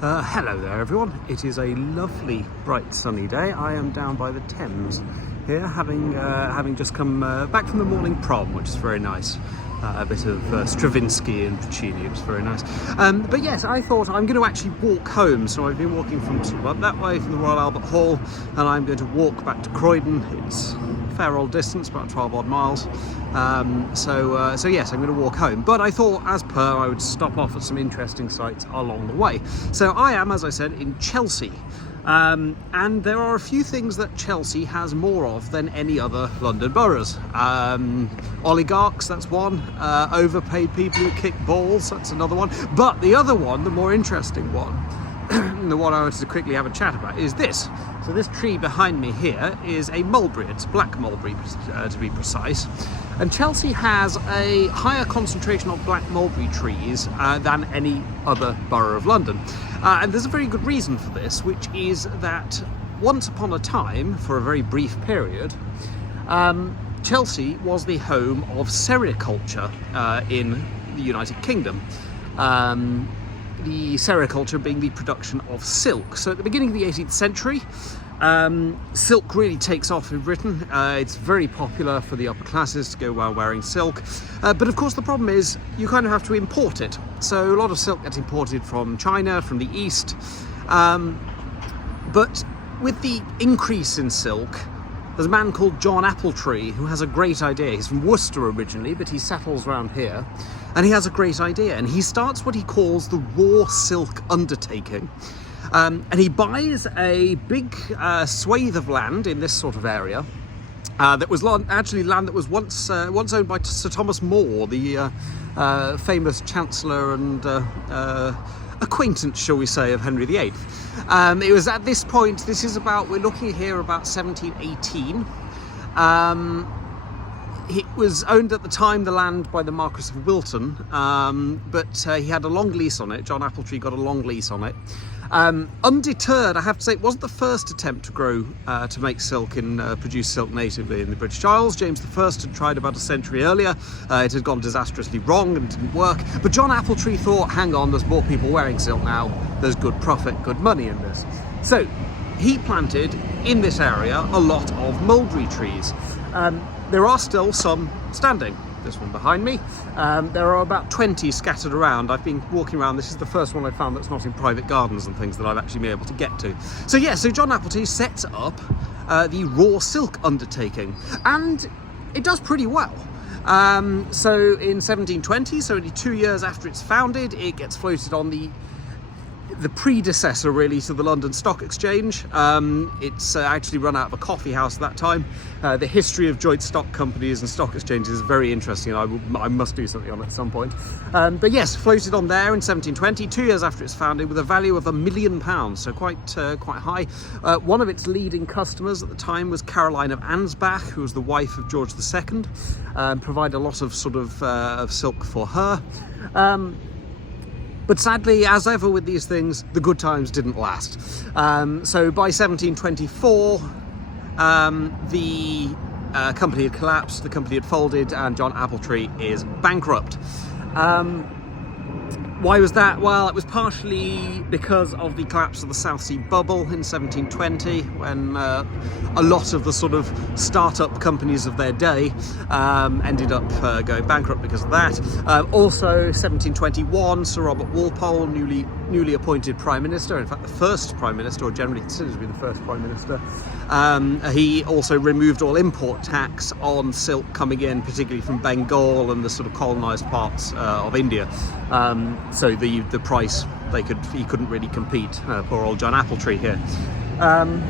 Hello there everyone, it is a lovely bright sunny day. I am down by the Thames here having just come back from the morning prom, which is very nice. A bit of Stravinsky and Puccini, it was very nice. But yes, I thought I'm going to actually walk home, so I've been walking from sort of up that way from the Royal Albert Hall, and I'm going to walk back to Croydon. It's a fair old distance, about 12 odd miles. So yes, I'm going to walk home, but I thought as per I would stop off at some interesting sites along the way. So I am, as I said, in Chelsea. And there are a few things that Chelsea has more of than any other London boroughs. Oligarchs, that's one. Overpaid people who kick balls, that's another one. But the other one, the more interesting one, the one I wanted to quickly have a chat about, is this. So this tree behind me here is a mulberry. It's black mulberry to be precise. And Chelsea has a higher concentration of black mulberry trees than any other borough of London. And there's a very good reason for this, which is that once upon a time, for a very brief period, Chelsea was the home of sericulture in the United Kingdom. The sericulture being the production of silk. So at the beginning of the 18th century, silk really takes off in Britain. It's very popular for the upper classes to go while wearing silk. But of course the problem is you kind of have to import it. So a lot of silk gets imported from China, from the East. But with the increase in silk, there's a man called John Appletree who has a great idea. He's from Worcester originally, but he settles around here. And he has a great idea. And he starts what he calls the raw silk undertaking. And he buys a big swathe of land in this sort of area that was actually land that was once owned by Sir Thomas More, the famous Chancellor and acquaintance, shall we say, of Henry VIII. It was at this point, we're looking here about 1718. It was owned at the time, the land, by the Marquis of Wilton, but he had a long lease on it. John Appletree got a long lease on it. Undeterred, I have to say, it wasn't the first attempt to grow, to make silk and produce silk natively in the British Isles. James I had tried about a century earlier. It had gone disastrously wrong and didn't work. But John Appletree thought, hang on, there's more people wearing silk now. There's good profit, good money in this. So he planted in this area a lot of mulberry trees. There are still some standing. This one behind me. There are about 20 scattered around. I've been walking around. This is the first one I found that's not in private gardens and things that I've actually been able to get to. So yeah, so John Appletree sets up the raw silk undertaking, and it does pretty well. So in 1720, so only 2 years after it's founded, it gets floated on the predecessor really to the London Stock Exchange. It's actually run out of a coffee house at that time. The history of joint stock companies and stock exchanges is very interesting, and I must do something on it at some point. But yes, floated on there in 1720, 2 years after it's founded, with a value of £1 million, so quite high. One of its leading customers at the time was Caroline of Ansbach, who was the wife of George II, provided a lot of of silk for her. But sadly, as ever with these things, the good times didn't last. So by 1724, the company had collapsed, the company had folded, and John Appletree is bankrupt. Why was that? Well, it was partially because of the collapse of the South Sea bubble in 1720, when a lot of the sort of start-up companies of their day ended up going bankrupt because of that. Also, 1721, Sir Robert Walpole, newly appointed Prime Minister, in fact the first Prime Minister, or generally considered to be the first Prime Minister, he also removed all import tax on silk coming in, particularly from Bengal and the sort of colonised parts of India. So the price, he couldn't really compete, poor old John Appletree here.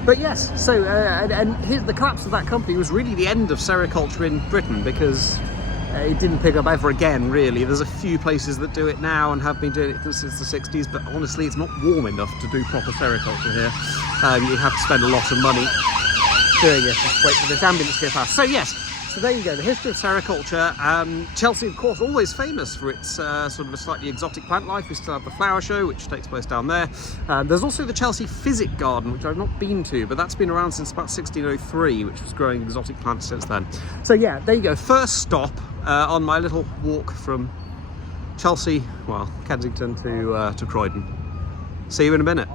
But yes, so the collapse of that company was really the end of sericulture in Britain, because it didn't pick up ever again, really. There's a few places that do it now and have been doing it since the 60s, but honestly it's not warm enough to do proper sericulture here. You have to spend a lot of money doing it. Just wait for this ambulance to go past. So yes, so there you go, the history of sericulture. Chelsea, of course, always famous for its sort of a slightly exotic plant life. We still have the flower show, which takes place down there. There's also the Chelsea Physic Garden, which I've not been to, but that's been around since about 1603, which was growing exotic plants since then. So yeah, there you go, first stop on my little walk from Chelsea, well, Kensington to Croydon. See you in a minute.